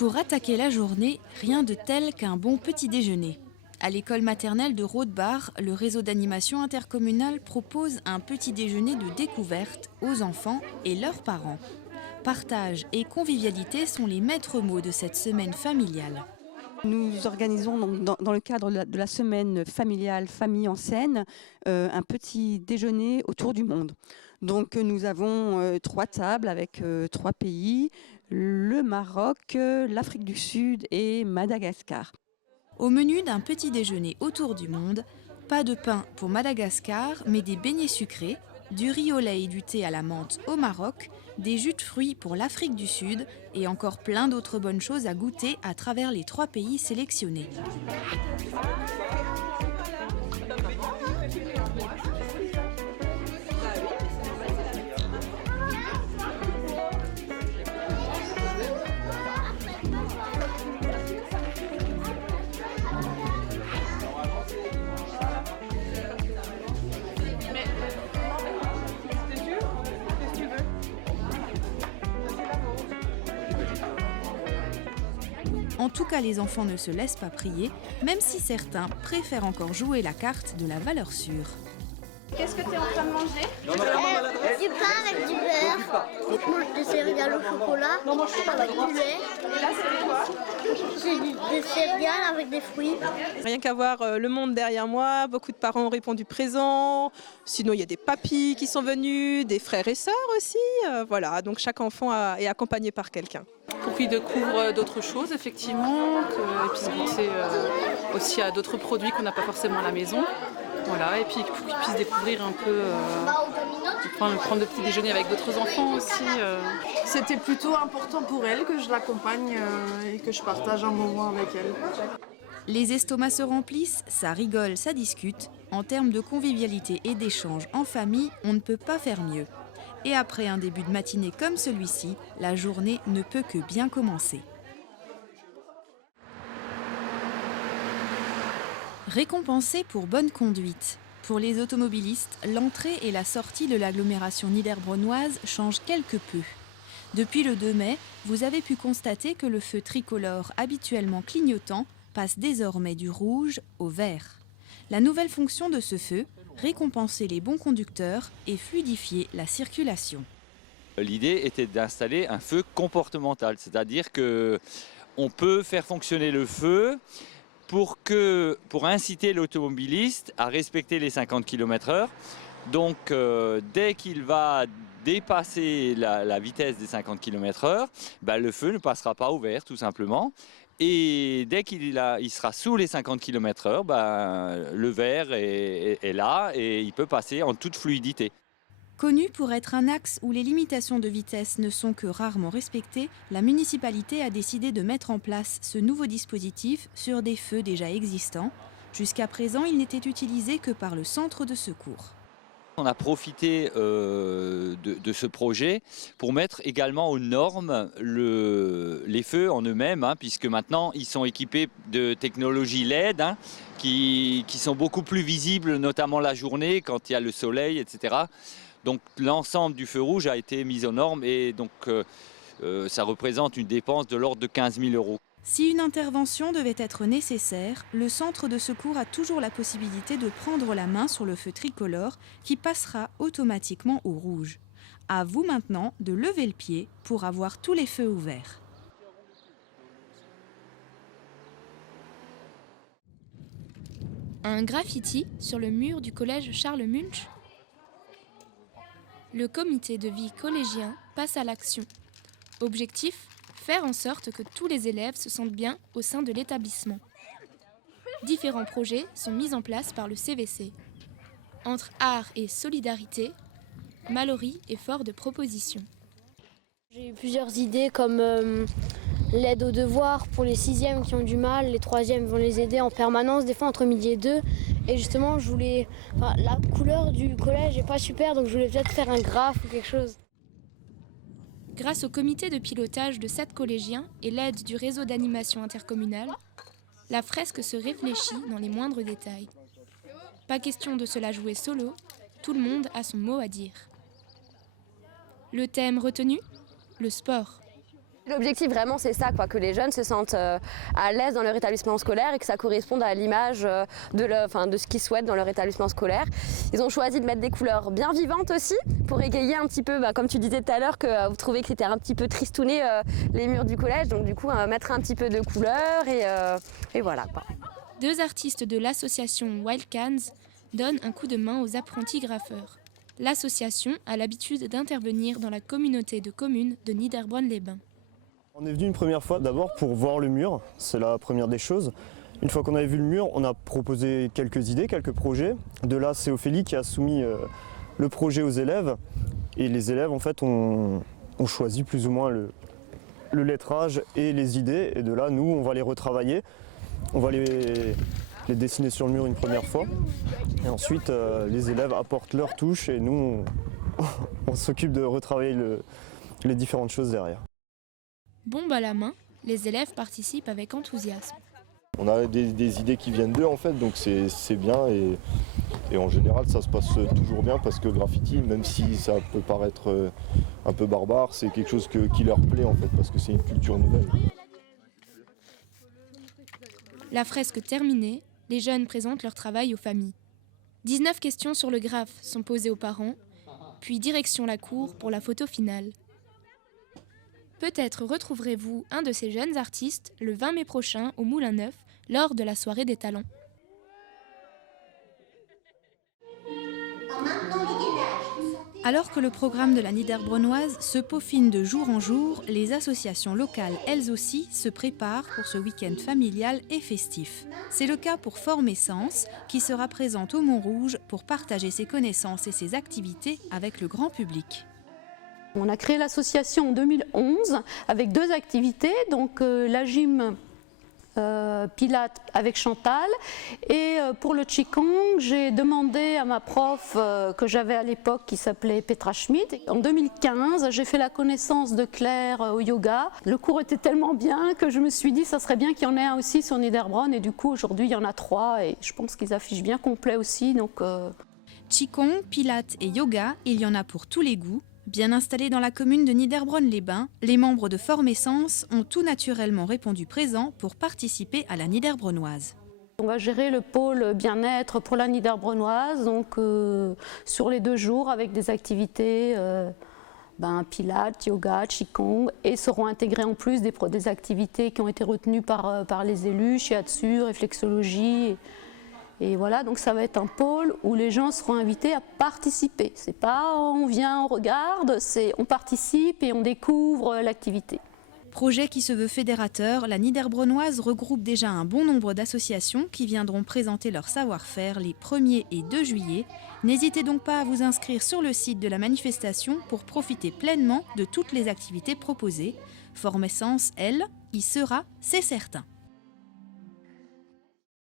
Pour attaquer la journée, rien de tel qu'un bon petit déjeuner. À l'école maternelle de Rodebar, le réseau d'animation intercommunale propose un petit déjeuner de découverte aux enfants et leurs parents. Partage et convivialité sont les maîtres mots de cette semaine familiale. Nous organisons donc dans le cadre de la semaine familiale Famille en scène un petit déjeuner autour du monde. Donc nous avons 3 tables avec 3 pays, le Maroc, l'Afrique du Sud et Madagascar. Au menu d'un petit déjeuner autour du monde, pas de pain pour Madagascar, mais des beignets sucrés, du riz au lait et du thé à la menthe au Maroc, des jus de fruits pour l'Afrique du Sud et encore plein d'autres bonnes choses à goûter à travers les 3 pays sélectionnés. En tout cas, les enfants ne se laissent pas prier, même si certains préfèrent encore jouer la carte de la valeur sûre. Qu'est-ce que tu es en train de manger? Du pain avec du beurre. Je mange des céréales au chocolat avec du lait. Et là, c'est quoi? C'est des céréales avec des fruits. Rien qu'à voir le monde derrière moi, beaucoup de parents ont répondu présent. Sinon, il y a des papis qui sont venus, des frères et sœurs aussi. Voilà, donc chaque enfant est accompagné par quelqu'un. Pour qu'ils découvrent d'autres choses, effectivement, et puis se goûter aussi à d'autres produits qu'on n'a pas forcément à la maison. Voilà, et puis pour qu'ils puissent découvrir un peu, prendre le petit déjeuner avec d'autres enfants aussi. C'était plutôt important pour elle que je l'accompagne et que je partage un moment avec elle. Les estomacs se remplissent, ça rigole, ça discute. En termes de convivialité et d'échange en famille, on ne peut pas faire mieux. Et après un début de matinée comme celui-ci, la journée ne peut que bien commencer. Récompensé pour bonne conduite. Pour les automobilistes, l'entrée et la sortie de l'agglomération niederbronnoise changent quelque peu. Depuis le 2 mai, vous avez pu constater que le feu tricolore habituellement clignotant passe désormais du rouge au vert. La nouvelle fonction de ce feu, récompenser les bons conducteurs et fluidifier la circulation. L'idée était d'installer un feu comportemental, c'est-à-dire qu'on peut faire fonctionner le feu pour inciter l'automobiliste à respecter les 50 km/h. Donc dès qu'il va dépasser la vitesse des 50 km/h, le feu ne passera pas au vert tout simplement. Et dès qu'il sera sous les 50 km/h, le vert est là et il peut passer en toute fluidité. Connu pour être un axe où les limitations de vitesse ne sont que rarement respectées, la municipalité a décidé de mettre en place ce nouveau dispositif sur des feux déjà existants. Jusqu'à présent, il n'était utilisé que par le centre de secours. On a profité de ce projet pour mettre également aux normes les feux en eux-mêmes, puisque maintenant ils sont équipés de technologies LED qui sont beaucoup plus visibles, notamment la journée quand il y a le soleil, etc. Donc l'ensemble du feu rouge a été mis aux normes et donc ça représente une dépense de l'ordre de 15 000 €. Si une intervention devait être nécessaire, le centre de secours a toujours la possibilité de prendre la main sur le feu tricolore qui passera automatiquement au rouge. À vous maintenant de lever le pied pour avoir tous les feux ouverts. Un graffiti sur le mur du collège Charles Munch. Le comité de vie collégien passe à l'action. Objectif : faire en sorte que tous les élèves se sentent bien au sein de l'établissement. Différents projets sont mis en place par le CVC. Entre art et solidarité, Mallory est fort de propositions. J'ai eu plusieurs idées comme l'aide aux devoirs pour les 6e qui ont du mal, les 3e vont les aider en permanence, des fois entre midi et 2. Et justement, la couleur du collège n'est pas super, donc je voulais peut-être faire un graphe ou quelque chose. Grâce au comité de pilotage de 7 collégiens et l'aide du réseau d'animation intercommunale, la fresque se réfléchit dans les moindres détails. Pas question de se la jouer solo, tout le monde a son mot à dire. Le thème retenu ? Le sport. L'objectif vraiment c'est ça, que les jeunes se sentent à l'aise dans leur établissement scolaire et que ça corresponde à l'image de ce qu'ils souhaitent dans leur établissement scolaire. Ils ont choisi de mettre des couleurs bien vivantes aussi pour égayer un petit peu, comme tu disais tout à l'heure que vous trouvez que c'était un petit peu tristouné les murs du collège, donc du coup mettre un petit peu de couleurs et voilà. 2 artistes de l'association Wild Cans donnent un coup de main aux apprentis graffeurs. L'association a l'habitude d'intervenir dans la communauté de communes de Niederbronn-les-Bains. On est venu une première fois d'abord pour voir le mur, c'est la première des choses. Une fois qu'on avait vu le mur, on a proposé quelques idées, quelques projets. De là, c'est Ophélie qui a soumis le projet aux élèves. Et les élèves en fait ont choisi plus ou moins le lettrage et les idées. Et de là, nous, on va les retravailler. On va les dessiner sur le mur une première fois. Et ensuite, les élèves apportent leur touche et nous, on s'occupe de retravailler les différentes choses derrière. Bombe à la main, les élèves participent avec enthousiasme. On a des idées qui viennent d'eux en fait, donc c'est bien et en général ça se passe toujours bien parce que le graffiti, même si ça peut paraître un peu barbare, c'est quelque chose qui leur plaît en fait parce que c'est une culture nouvelle. La fresque terminée, les jeunes présentent leur travail aux familles. 19 questions sur le graphe sont posées aux parents, puis direction la cour pour la photo finale. Peut-être retrouverez-vous un de ces jeunes artistes le 20 mai prochain au Moulin Neuf lors de la soirée des talents. Alors que le programme de la Niederbronnoise se peaufine de jour en jour, les associations locales, elles aussi, se préparent pour ce week-end familial et festif. C'est le cas pour Formessence, qui sera présente au Montrouge pour partager ses connaissances et ses activités avec le grand public. On a créé l'association en 2011 avec 2 activités, donc la gym Pilates avec Chantal et pour le Qigong j'ai demandé à ma prof que j'avais à l'époque qui s'appelait Petra Schmidt. En 2015 j'ai fait la connaissance de Claire au yoga. Le cours était tellement bien que je me suis dit ça serait bien qu'il y en ait un aussi sur Niederbronn et du coup aujourd'hui il y en a 3 et je pense qu'ils affichent bien complet aussi. Qigong, Pilates et yoga, il y en a pour tous les goûts. Bien installés dans la commune de Niederbronn-les-Bains, les membres de Formessence ont tout naturellement répondu présent pour participer à la Niederbronnoise. On va gérer le pôle bien-être pour la Niederbronnoise, donc sur les 2 jours avec des activités Pilates, yoga, Qigong et seront intégrées en plus des activités qui ont été retenues par les élus, shiatsu, réflexologie. Et voilà, donc ça va être un pôle où les gens seront invités à participer. C'est pas on vient, on regarde, c'est on participe et on découvre l'activité. Projet qui se veut fédérateur, la Niederbronnoise regroupe déjà un bon nombre d'associations qui viendront présenter leur savoir-faire les 1er et 2 juillet. N'hésitez donc pas à vous inscrire sur le site de la manifestation pour profiter pleinement de toutes les activités proposées. Formessence, elle, y sera, c'est certain.